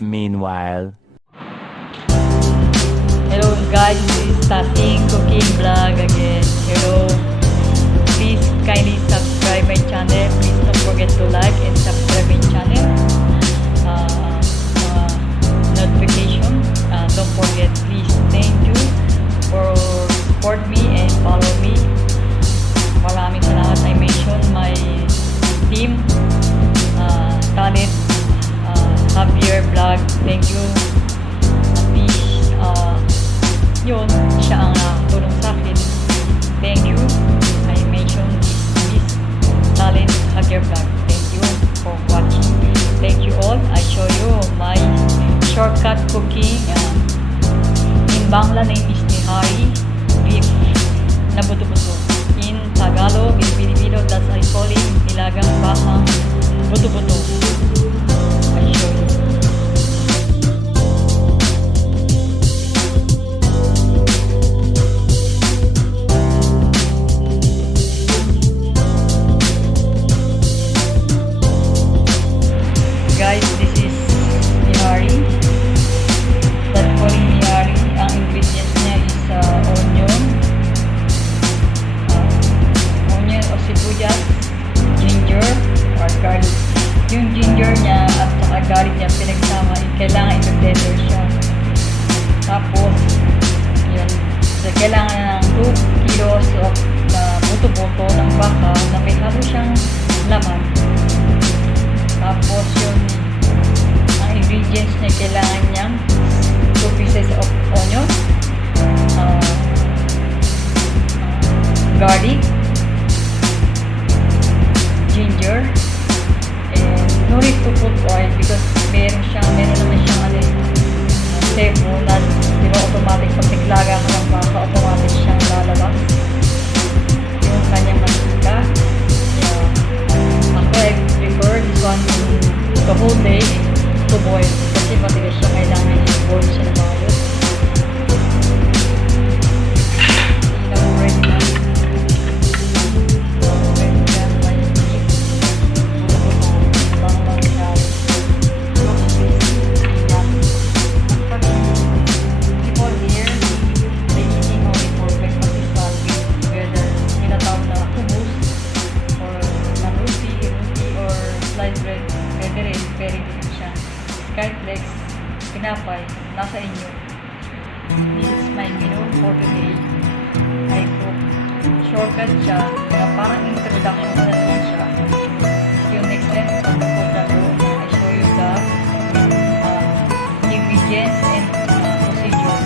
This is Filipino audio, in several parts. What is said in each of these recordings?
Meanwhile. Hello guys, this is Tasing Cooking Vlog again. Hello. Please kindly subscribe my channel. Please don't forget to like and subscribe my channel. Notification. Don't forget, please. Thank you for support me and follow me. Maraming salamat. I mention my team, Talent, Javier Vlog. Thank you. At least, yun, siya ang tulong sa akin. Thank you. I mention this Talent, Javier Vlog. Thank you for watching. Thank you all. I show you my shortcut cooking. In Bangla name is Nihari beef na buto-buto. In Tagalog, in Filipino, that's I call it nilagang bahang buto-buto. I show you. Guys, this is nihari. That calling nihari. Ang ingredients niya is onion o sibuyas, ginger or garlic. Yung ginger niya at saka garlic niya pinagsama, kailangan i-blender siya. Tapos yun, so kailangan ng 2 kilos of buto-buto ng baka na may halo siyang laman. Tapos yun, ang ingredients niya, kailangan niyang 2 pieces of onion, garlic, ginger, and no need to put oil because meron naman siyang sebo na di ba automatic pag naglaga ka ng baka, automatic siyang lalabas yung kanyang mantika. Ako I prefer this one the whole day to boil kasi matigas siya, kailangan i-boil siya na maayos. Ready na. Ready na my beef. Buto-buto. Bang-bang siya. People here, they eating only for breakfast is whether tinatawag na hummus or na roti or sliced bread. Pwede rin, very good siya. Skyflex, pinapay, nasa inyo. This is my menu for today. I cook shortcut siya, na parang introduction na naman siya. Yung next time, pag cook na ko, I show you the ingredients and procedure.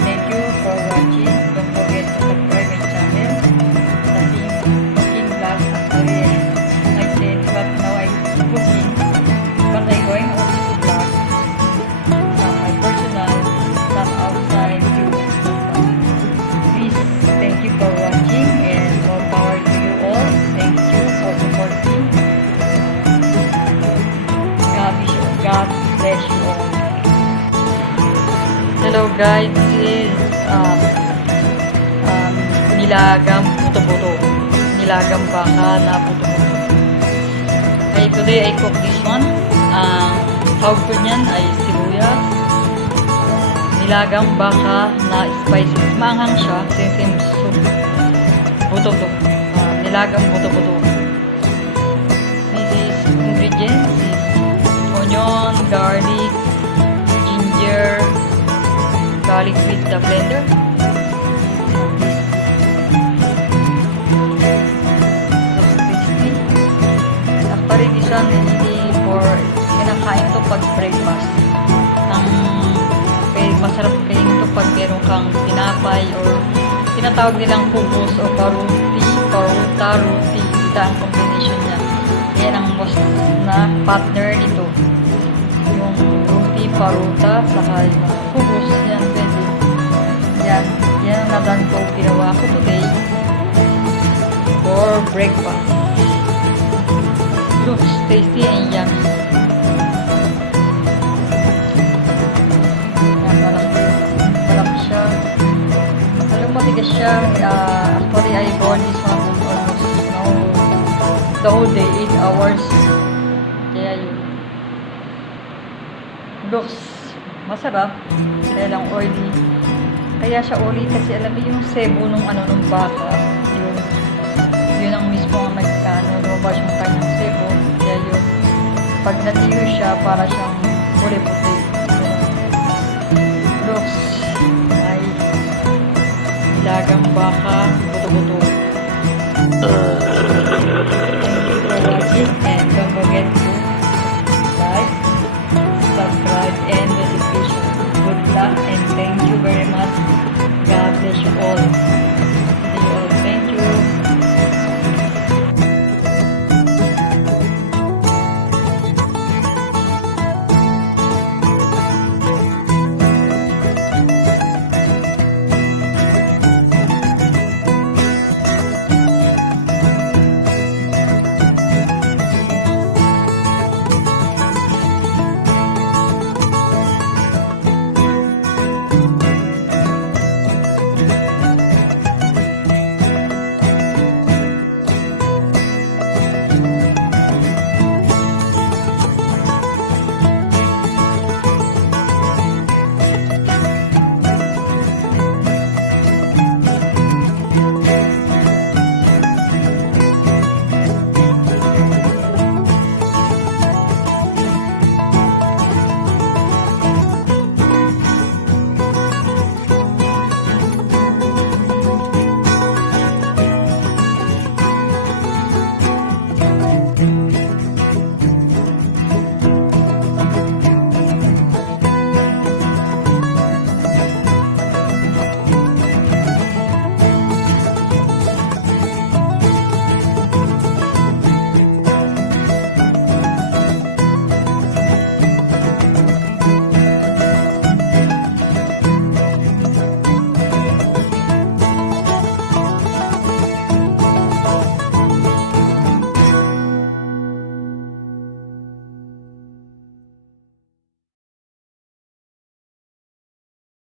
Thank you for watching. Don't forget to subscribe my channel. Tasing Cooking Vlog. Actually, I said, but now I'm cooking. But I'm going also to vlog some my personal, some outside view. Please, thank you for watching and more power to you all. Thank you for supporting. God bless you all. Hello guys, this is nilagang buto-buto. Nilagang baka na buto-buto. Today I cook this one. Tawag ko niyan ay sibuyas, nilagang baka na spices. Maanghang siya, sesame soup, buto-buto, nilagang buto-buto. This is ingredients is onion, garlic, ginger, garlic with the blender. Looks tasty. Actually, this one hindi for kinakain to pag breakfast. Masarap kain to pag meron kang tinapay or tinatawag nilang hummus o paruta, roti. Ito ang combination niya. Yan ang most na partner nito. Yung roti, paruta, saka yung hummus. Yan, pwede. Yan ang nadan ko. Ginawa ko today for breakfast. Looks tasty and yummy. Malaki siya. Alam matigas siya. Actually, I bought this one almost the whole day, 8 hours. Kaya yun. looks masarap, kaya lang oily. Kaya siya oily kasi alam mo yung sebo nung nung baka, yun ang mismo ang lumabas yung kanyang sebo. Kaya yun, pag natiyo siya, para siyang puti-puti. Looks ay ilagang baka, buto-buto. Thank you for watching and don't forget